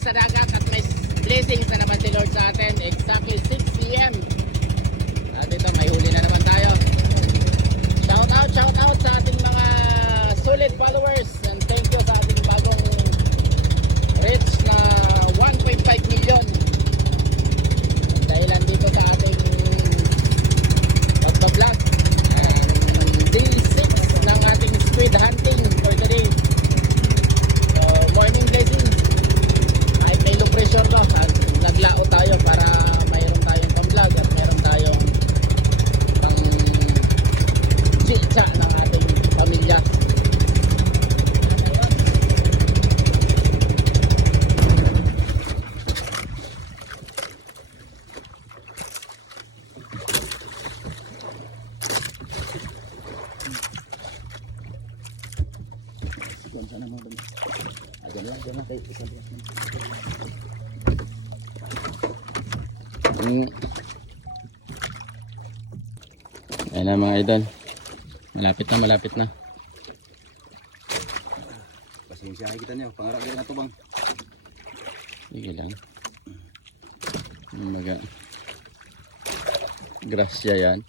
sa dagat at may blessings na naman si Lord sa atin. Exactly 6 p.m. At ito, may huli na naman tayo. Shout out sa ating mga solid followers. And thank you sa ating bagong reach na 1.5 million. Dahilan dito sa ating pagpa-vlog. Day 6 ng ating squid hunting for today. Morning blessings. Ay may low pressure to. At naglao tayo para mayroon tayong pang-vlog at mayroon tayong pang chitsa ng ating pamilya. Sana mo ba? Diyan lang kayo isa lang. Ayan na mga idol. Malapit na. Pasensya kita niyo, pangarap din na to bang. Sige lang. Maga. Grasya yan.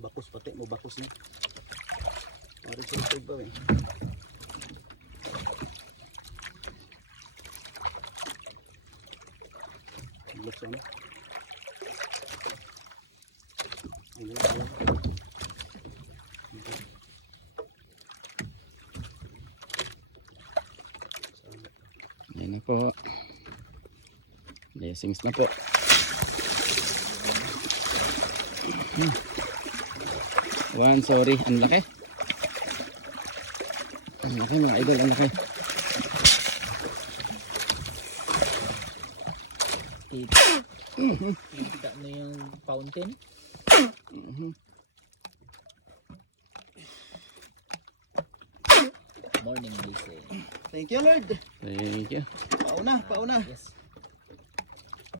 Bakos pati mo bakos ni. Ari sa tubig ba eh. Look sana. Ayan na po. Blessings na po. One, sorry, ang laki. Ang laki mga idol, ang laki. Kita na yung fountain. Morning blessing. Thank you Lord. Thank you. Pauna. Yes.